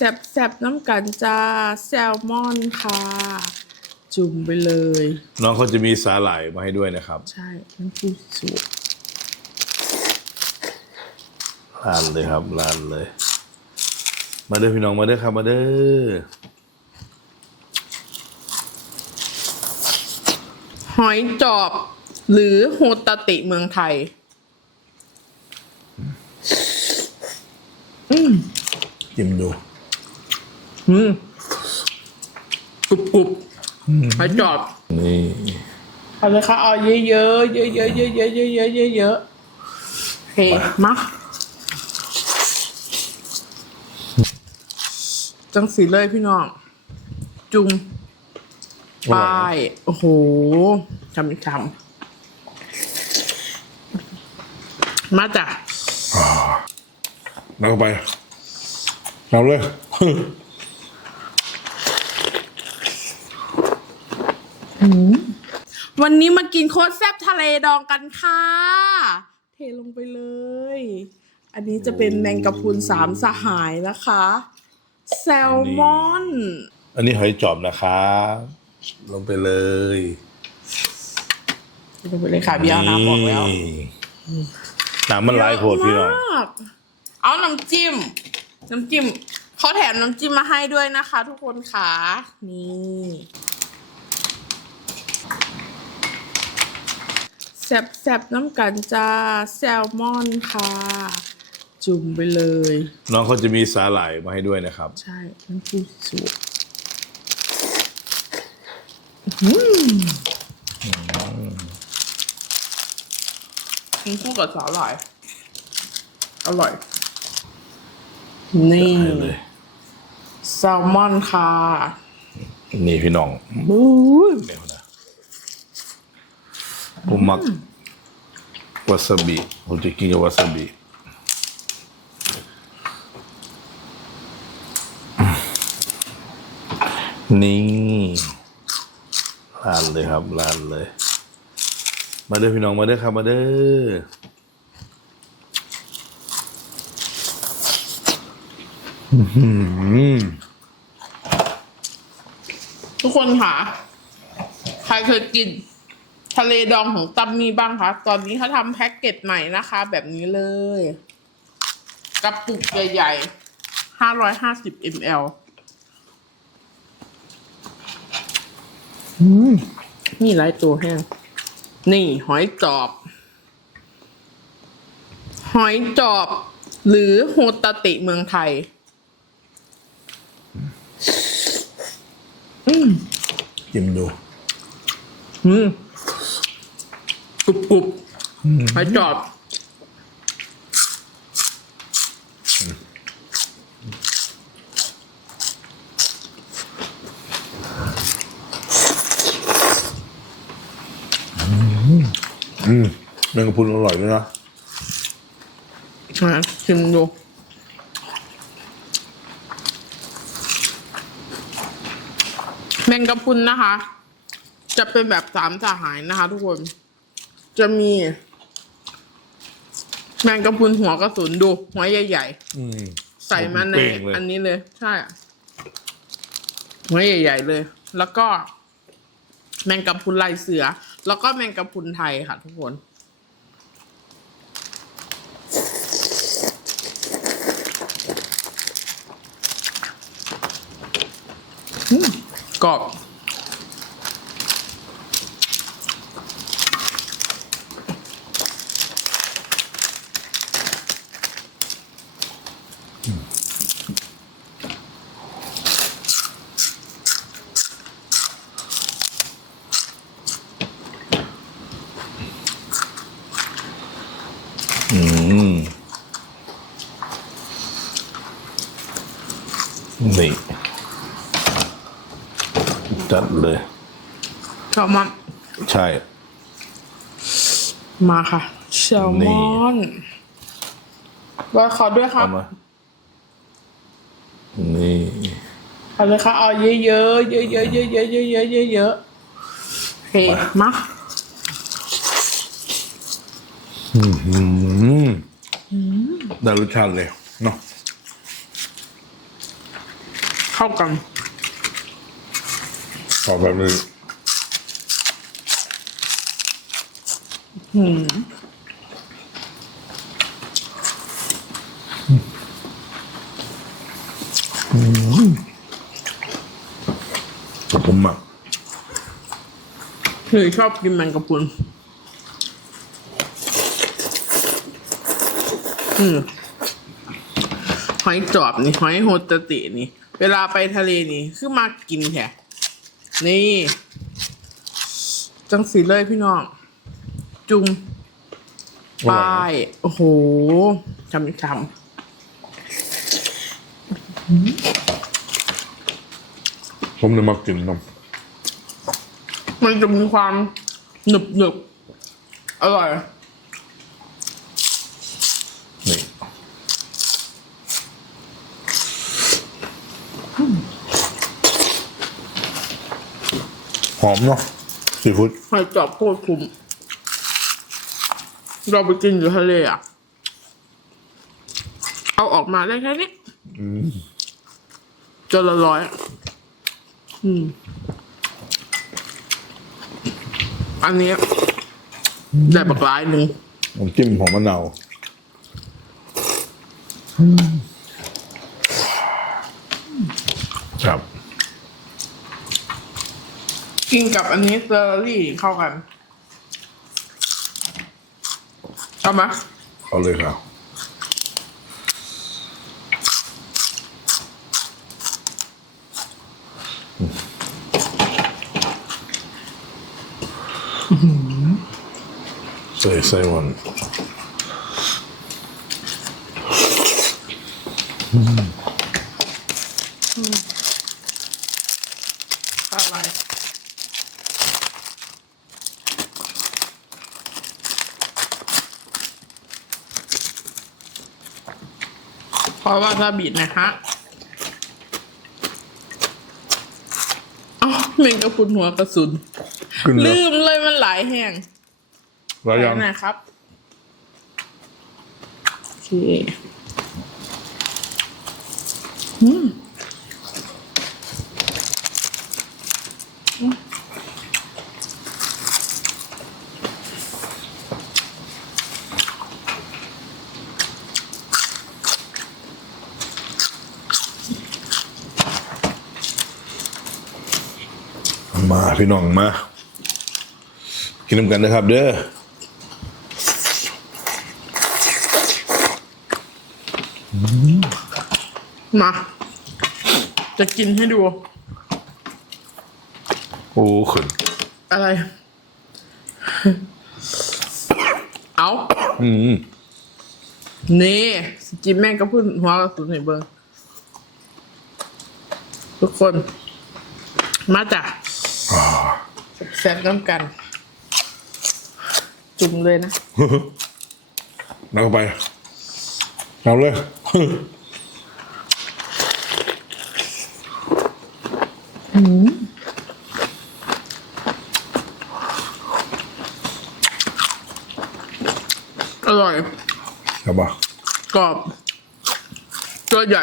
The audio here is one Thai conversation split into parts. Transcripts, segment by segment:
แซบแซบน้ำกันจ้าแซลมอนค่ะ จุ่มไปเลย น้องเขาจะมีสาหร่ายมาให้ด้วยนะครับใช่มันคือสูตรลานเลยครับลานเลย มาเด้อพี่น้องมาเด้อครับมาเด้อหอยจอบ หรือโฮตาติเมืองไทย จิ้มดู อืมกรุบกรุบไปจอบนี่เอาเลยค่ะเอาเยอะๆเยอะๆเยอะเยอะเยอะเยอะเยอะเยอะเฮคมาจังสีเลยพี่น้อง จุงปลายโอ้โหช้ำช้ำมาจ้ะ เราไป เราเลย วันนี้มากินโคตรแซ่บทะเลดองกันค่ะ เทลงไปเลย อันนี้จะเป็นแมงกะพรุนสามสหายนะคะ แซลมอน อันนี้หอยจอบนะครับลงไปเลยลงไปเลยค่ะเบียร์นะบอกแล้วนี่น้ำมันไหลายโพดพี่น้องเยะมากเอาน้ำจิ้ม น้ำจิ้มเขาแถมน้ำจิ้มมาให้ด้วยนะคะ ทุกคนค่ะ นี่ แซบแซบน้ำกันจ้าแซลมอนค่ะ จุ่มไปเลย น้องเขาจะมีสาหร่ายมาให้ด้วยนะครับ ใช่มันคือสูตรมันคู่กับสาหร่าย อร่อย นี่ให้เลย แซลมอนค่ะ นี่พี่น้อง บู๊ยเดี๋ยว นะผมมักวาซาบิผมจะกินกับวาซาบินี่ลานเลยครับลานเลย มาเด้อพี่น้องมาเด้อครับมาเด้ออื้อหือทุกคนค่ะ ใครเคยกิน ทะเลดองของตัมมีบ้างคะตอนนี้เขาทำแพ็กเกจใหม่นะคะ แบบนี้เลยกระปุกใหญ่ๆ550 ml มีหลายตัวแห้ง นี่ หอยจอบ หอยจอบ หรือโฮตาติเมืองไทยจิ้มดู อืม กรุบกรุบหอยจอบอืมแมงกะพรุนอร่อยด้วยนะมาชิมดูแมงกะพรุนนะคะ จะเป็นแบบสามสหายนะคะทุกคน จะมีแมงกะพรุนหัวกระสุนดูหัวใหญ่ อืม ๆ ใส่มาในเป้งเลย อันนี้เลย ใช่หัวใหญ่ ๆ เลย แล้วก็ แมงกะพรุนลายเสือ แล้วก็แมงกะพรุนไทยค่ะทุกคนกรอบ อืมนี่จัดเลย ชอบมากใช่ มาค่ะแซลมอนไว้ขอด้วยค่ะเอามา นี่ เอาเลยค่ะเอาเยอะๆเยอะๆเยอะๆเยอะๆเยอะๆเยอะๆเยอะๆโอเคมาอืมได้รสชาติเลยเนาะเข้ากัน ขอแบบนี้ หืมผมหมักหรือชอบกินแมงกะพรุนอืมหอยจอบนี่หอยโฮตาตินี่ เวลาไปทะเลนี่ คือมากินแท้นี่ จังสีเลยพี่น้อง จุงป้ายโอ้โหจำจผมเลยมากินนมำมันจะมีความหนึบหนึบๆอร่อย นี่หอมเนาะซีฟู้ด หอยจอบโคตรคุ้ม เราไปกินอยู่ทะเลอะ เอาออกมาได้แค่นี้อืมจนละร้อยอืม อันนี้ได้บักร้ายหนึ่งน้ำจิ้มหอมมะนาวครับ กินกับอันนี้เซอร์รี่เข้ากัน เอามาเอาเลยครับใส่ใส่วัน เพราะว่าซาบินะฮะอ๋อเมงกะพรุนหัวกระสุน ขึ้นแล้วลืมเลยมันหลายแห่งแล้วยังไหนครับโอเคอืม มา พี่น้องมา กินน้ำกันนะครับ เด้อมา จะกินให้ดู โอ้ขึ้นอะไร เอาอืมนี่สกินแม่งก็พูดหัวกระสุนให้เบิงทุกคน มาจ้ะ แซ่บน้ำกัน จุ่มเลยนะแล้วก็ไปเอาเลยอร่อยครับบ่กรอบตัวใหญ่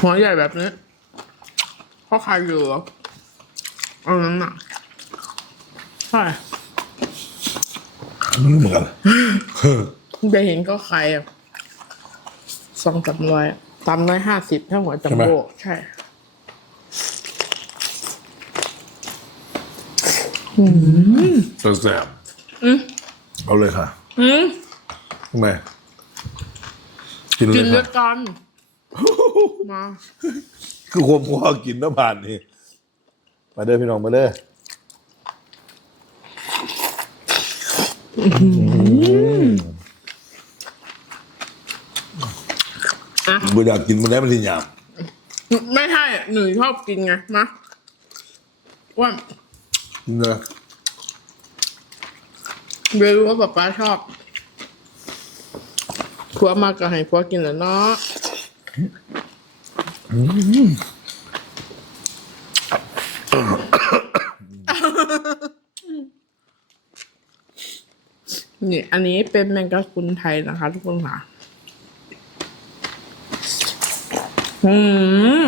หัวใหญ่แบบนี้เพราะใครอยู่เหรอเอานั้นน่ะใช่ไม่รู้เหมือนกันไปเห็นก็ใครอะสองสามร้อยตามร้อยห้าสิบถ้าหัวจัมโบ้ใช่แซ่บอืมๆเอาเลยค่ะอืมทำไมกินเลกิยนด้วค่ะยกั นมาคือความพ่อกินน้ำผ่านนี่มาเด้อพี่น้องมาเด้อออะบ่อยากกินมันได้มันสิหยาบไม่ใช่หนูชอบกินไงมาว่ากินเลยเบลรู้ว่าป๊าป๊าชอบผัวมาก็ให้ผัวกินแหล้วเนาะ นี่ อันนี้เป็นแมงกะพรุนไทยนะคะ ทุกคนค่ะ อืม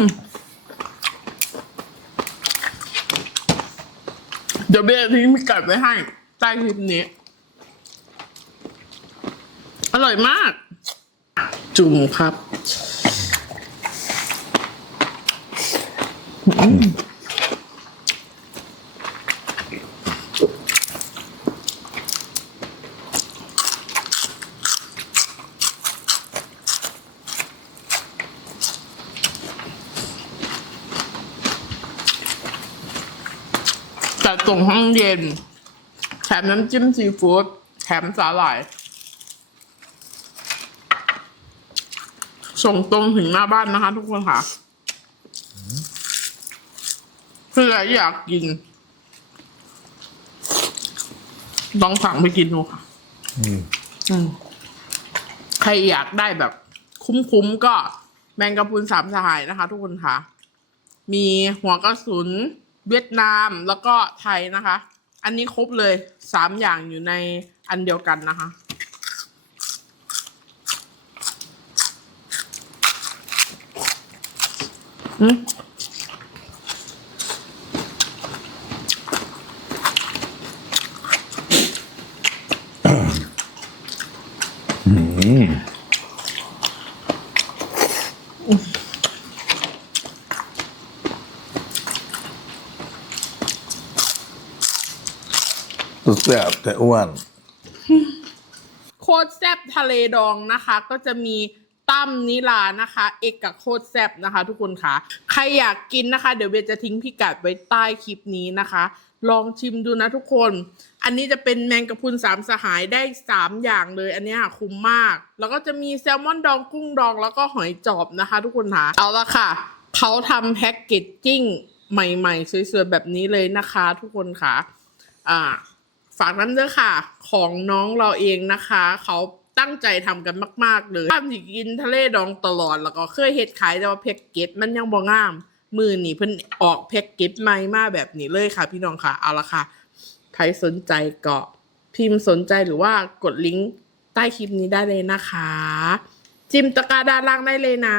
เดี๋ยวเบลที่งพิกัดไว้ให้ ใต้คลิปนี้ อร่อยมาก จุ่มครับ จัดส่งห้องเย็น แถมน้ำจิ้มซีฟู้ดแถมสาหร่าย ส่งตรงถึงหน้าบ้านนะคะทุกคนค่ะ พื่ออยากกิน ลองสั่งไปกินดูค่ะอืมอืมใครอยากได้แบบ คุ้มๆก็แมงกะพรุนสามสหายนะคะ ทุกคนค่ะ มีหัวกระสุนเวียดนามแล้วก็ไทยนะคะ อันนี้ครบเลยสามอย่างอยู่ในอันเดียวกันนะคะ อืม ซ่บแต่อ้วน โคตรแซบทะเลดองนะคะ ก็จะมีตั้มนิลานะคะ เอกกับโคตรแซบนะคะ ทุกคนคะใครอยากกินนะคะ เดี๋ยวเบลจะทิ้งพิกัดไว้ใต้คลิปนี้นะคะ ลองชิมดูนะทุกคน อันนี้จะเป็นแมงกะพรุนสามสหายได้สามอย่างเลย อันนี้คุ้มมาก แล้วก็จะมีแซลมอนดองกุ้งดองแล้วก็หอยจอบนะคะ ทุกคนคะเอาละค่ะเขาทำแพ็กเกจจิ้งใหม่ ๆ สวยๆแบบนี้เลยนะคะ ทุกคนค่ะ อ่า ฝากน้ำเด้อค่ะ ของน้องเราเองนะคะ เขาตั้งใจทำกันมาก ๆ เลยทำสิกินทะเลดองตลอด แล้วก็เคยเฮ็ดขายแต่ว่าแพ็กเกจมันยังบ่งาม มือนี่เพิ่นออกแพ็กเกจใหม่มาแบบนี้เลยค่ะ พี่น้องค่ะ เอาละค่ะ ใครสนใจก็พิมพ์สนใจหรือว่ากดลิงก์ใต้คลิปนี้ได้เลยนะคะ จิมตะกร้าด้านล่างได้เลยนะ